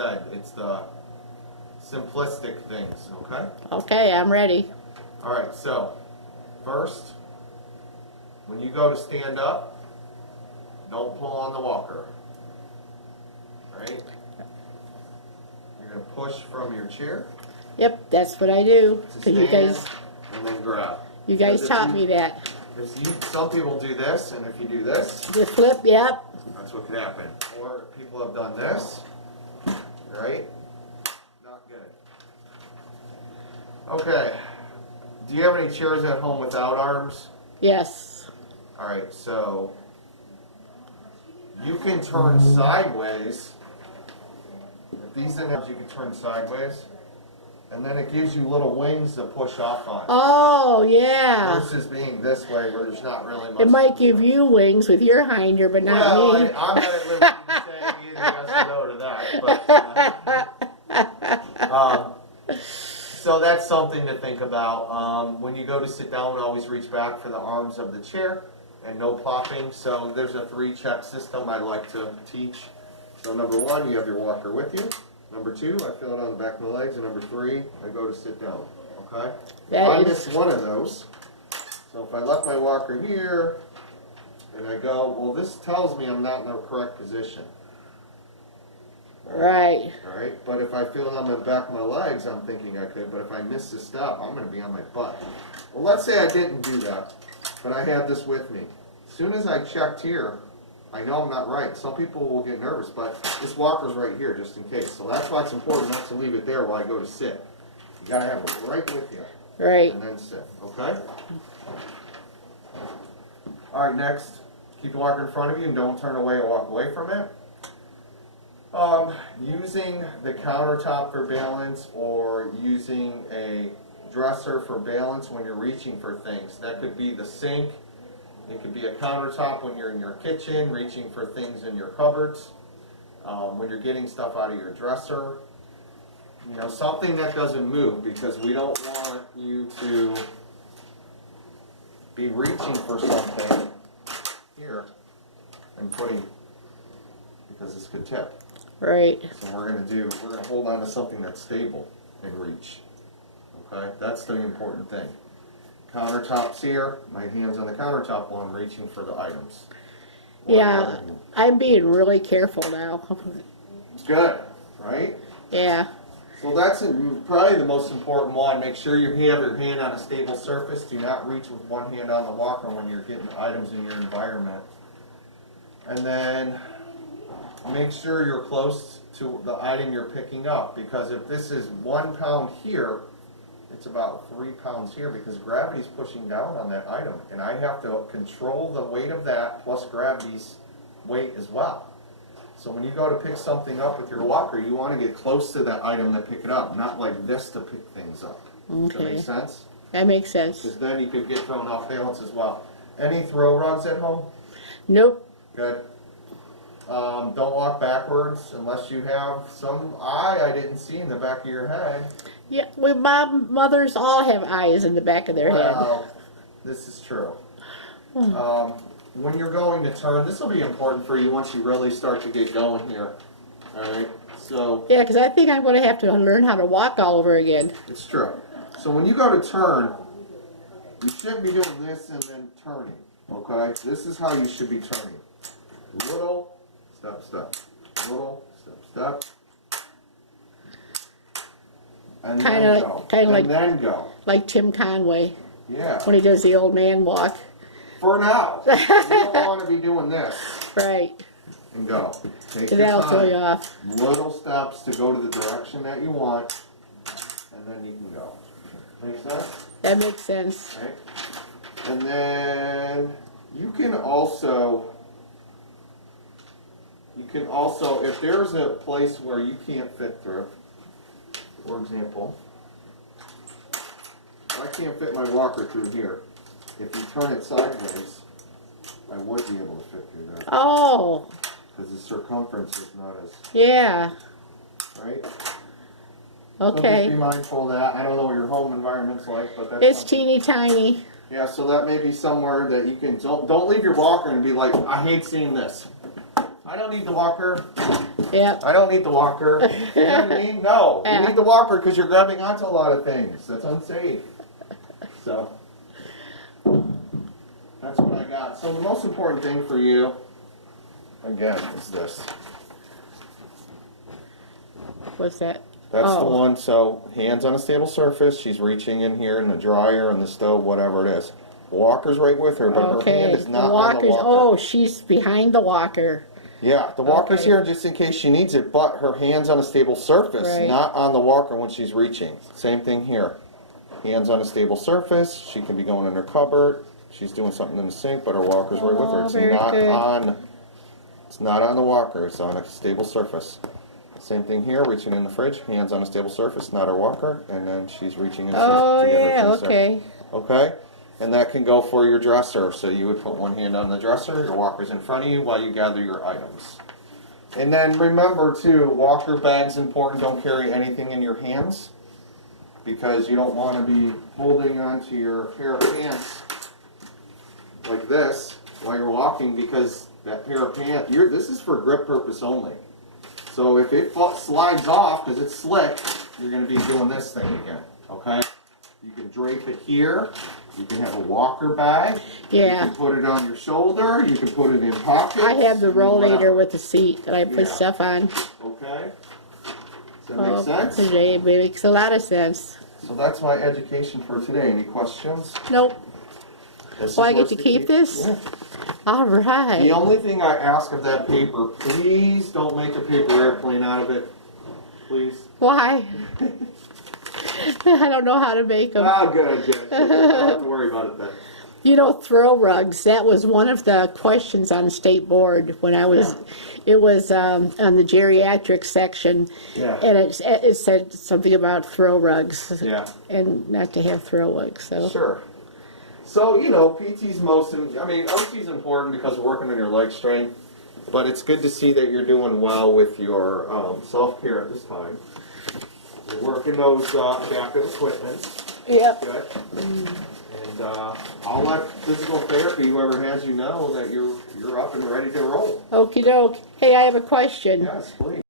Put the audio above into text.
said, it's the simplistic things, okay? Okay, I'm ready. All right, so first, when you go to stand up, don't pull on the walker, right? You're going to push from your chair. Yep, that's what I do. To 'Cause you stand, guys, and then grab. you guys taught me that. Some people do this, and if you do this, The flip, yep. that's what could happen. Or people have done this, right? Not good. Okay. Do you have any chairs at home without arms? Yes. All right, so you can turn sideways. If these didn't have, you can turn sideways. And then it gives you little wings to push off on. Oh, yeah. Versus being this way where there's not really much. It might give you wings with your hinder, but not well, me. I'm not at liberty to say either yes or no to that. But, so that's something to think about. When you go to sit down, always reach back for the arms of the chair and no plopping. So there's a 3-check system I like to teach. So number 1, you have your walker with you. Number 2, I feel it on the back of my legs. And number 3, I go to sit down. Okay? If I miss one of those, so if I left my walker here and I go, well, this tells me I'm not in the correct position. Right. Alright, but if I feel it on the back of my legs, I'm thinking I could, but if I miss a step, I'm going to be on my butt. Well, let's say I didn't do that, but I had this with me. As soon as I checked here, I know I'm not right. Some people will get nervous, but this walker's right here just in case. So that's why it's important not to leave it there while I go to sit. You got to have it right with you. Right. And then sit, okay? Alright, next, keep the walker in front of you and don't turn away or walk away from it. Using the countertop for balance or using a dresser for balance when you're reaching for things. That could be the sink. It could be a countertop when you're in your kitchen, reaching for things in your cupboards. When you're getting stuff out of your dresser. You know, something that doesn't move, because we don't want you to be reaching for something here and putting, because this could tip. Right. So we're going to hold on to something that's stable and reach. Okay, that's the important thing. Countertops here, my hand's on the countertop while I'm reaching for the items. Yeah, I'm being really careful now. It's good, right? Yeah. So that's probably the most important one. Make sure you have your hand on a stable surface. Do not reach with one hand on the walker when you're getting items in your environment. And then make sure you're close to the item you're picking up, because if this is 1 pound here, it's about 3 pounds here, because gravity's pushing down on that item, and I have to control the weight of that plus gravity's weight as well. So when you go to pick something up with your walker, you want to get close to that item to pick it up, not like this to pick things up. Okay. Does that make sense? That makes sense. Because then you could get thrown off balance as well. Any throw rugs at home? Nope. Good. Don't walk backwards unless you have some eye I didn't see in the back of your head. Yeah, we mothers all have eyes in the back of their head. Well, this is true. When you're going to turn, this will be important for you once you really start to get going here. Alright, so Yeah, because I think I'm going to have to learn how to walk all over again. it's true. So when you go to turn, you shouldn't be doing this and then turning. Okay? This is how you should be turning. Little, step, step. Little, step, step. And then go. And then go. Like Tim Conway Yeah. when he does the old man walk. For now. You don't want to be doing this. Right. And go. Take your That'll throw you time. off. Little steps to go to the direction that you want, and then you can go. Make sense? That makes sense. Right? And then you can also, if there's a place where you can't fit through, for example, I can't fit my walker through here. If you turn it sideways, I would be able to fit through there. Oh. Because the circumference is not as, Yeah. right? Okay. So just be mindful of that. I don't know what your home environment's like, but that's It's something. teeny tiny. Yeah, so that may be somewhere that you can, don't leave your walker and be like, I hate seeing this. I don't need the walker. Yep. I don't need the walker. You know what I mean? No. Yeah. You need the walker because you're grabbing onto a lot of things. That's unsafe. So, that's what I got. So the most important thing for you, again, is this. What's that? That's the Oh. one, so hands on a stable surface. She's reaching in here in the dryer, in the stove, whatever it is. Walker's right with her, but her Okay. hand is The not on the walker's. walker. Oh, she's behind the walker. Yeah, the walker's Okay. here just in case she needs it, but her hand's on a stable surface, Right. not on the walker when she's reaching. Same thing here. Hands on a stable surface. She can be going in her cupboard. She's doing something in the sink, but her walker's right with her. Oh, It's very not good. on. It's not on the walker. It's on a stable surface. Same thing here. Reaching in the fridge. Hands on a stable surface, not her walker, and then she's reaching in Oh, to get her yeah, things there. okay. Okay? And that can go for your dresser. So you would put one hand on the dresser, your walker's in front of you while you gather your items. And then remember too, walker bag's important. Don't carry anything in your hands because you don't want to be holding onto your pair of pants like this while you're walking because that pair of pants, this is for grip purpose only. So if it slides off because it's slick, you're going to be doing this thing again, okay? You can drape it here. You can have a walker bag. Yeah. You can put it on your shoulder. You can put it in pockets. I have the rollator whatever. with the seat that I put Yeah. stuff on. Okay? Does that Oh, make sense? today it makes a lot of sense. So that's my education for today. Any questions? Nope. This Oh, is I get yours to keep this? Yeah. All right. The only thing I ask of that paper, please don't make a paper airplane out of it. Please. Why? I don't know how to make them. Oh, good, good. I don't have to worry about it then. You know, throw rugs. That was one of the questions on the state board when I was. It was on the geriatric section, Yeah. and it said something about throw rugs Yeah. and not to have throw rugs. So Sure. So, you know, PT's OT's important because we're working on your leg strength, but it's good to see that you're doing well with your self-care at this time. You're working those adaptive equipment. yep. Good. And I'll let physical therapy, whoever has you know that you're up and ready to roll. Okie doke. Hey, I have a question. Yes, please.